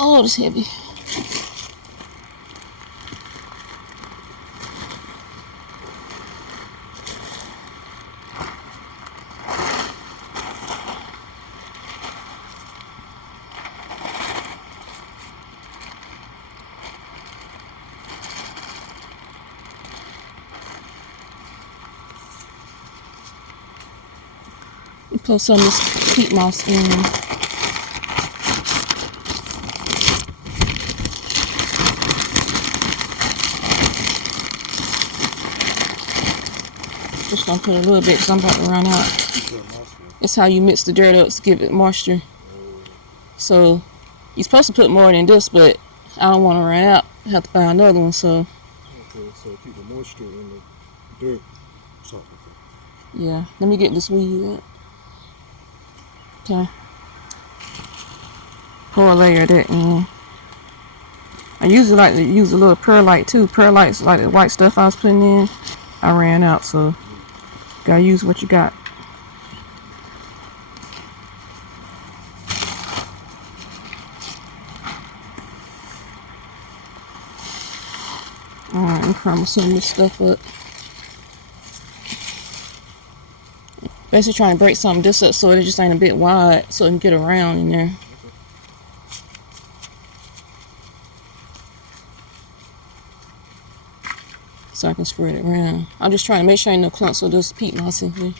Oh, it's heavy. Put some of this peat moss in. Just gonna put a little bit because I'm about to run out. It's how you mix the dirt up to give it moisture. So you're supposed to put more than this, but I don't want to run out. I have to buy another one. So. Okay, so keep the moisture in the dirt. Okay. Yeah, let me get this weed up. Okay. Pour a layer of that in. I usually like to use a little perlite too. Perlite's like the white stuff I was putting in. I ran out, so gotta use what you got. Alright, I'm crumble some of this stuff up. Basically trying to break some of this up so it just ain't a bit wide so it can get around in there. So I can spread it around. I'm just trying to make sure ain't no clumps of this peat moss in here.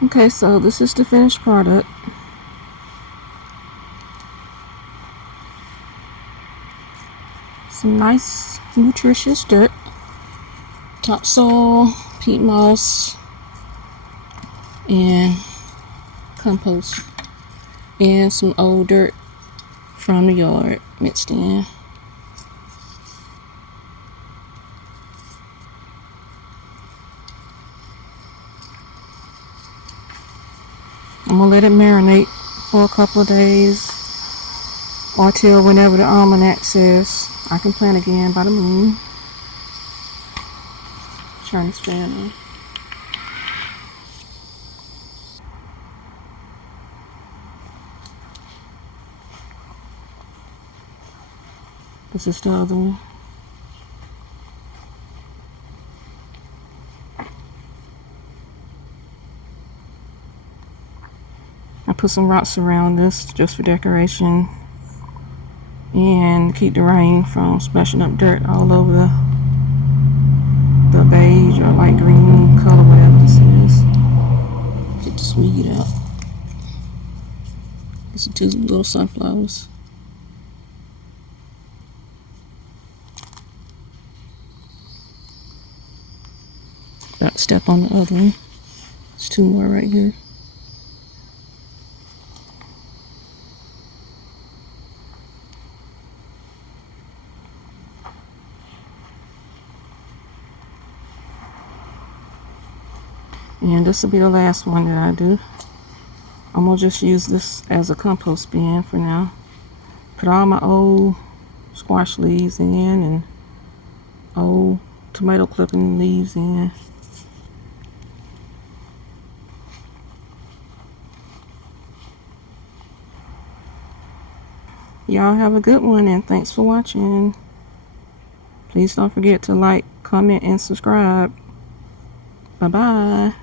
Okay, so this is the finished product. Some nice, nutritious dirt. Topsoil, peat moss, and compost. And some old dirt from the yard mixed in. I'm gonna let it marinate for a couple of days or till whenever the almanac says I can plant again by the moon. Turn this fan on. This is the other one. I put some rocks around this just for decoration and keep the rain from splashing up dirt all over the beige or light green color, whatever this is. Get this weed out. These are 2 little sunflowers. About to step on the other one. There's 2 more right here. And this will be the last one that I do. I'm gonna just use this as a compost bin for now. Put all my old squash leaves in and old tomato clipping leaves in. Y'all have a good one and thanks for watching. Please don't forget to like, comment, and subscribe. Bye-bye.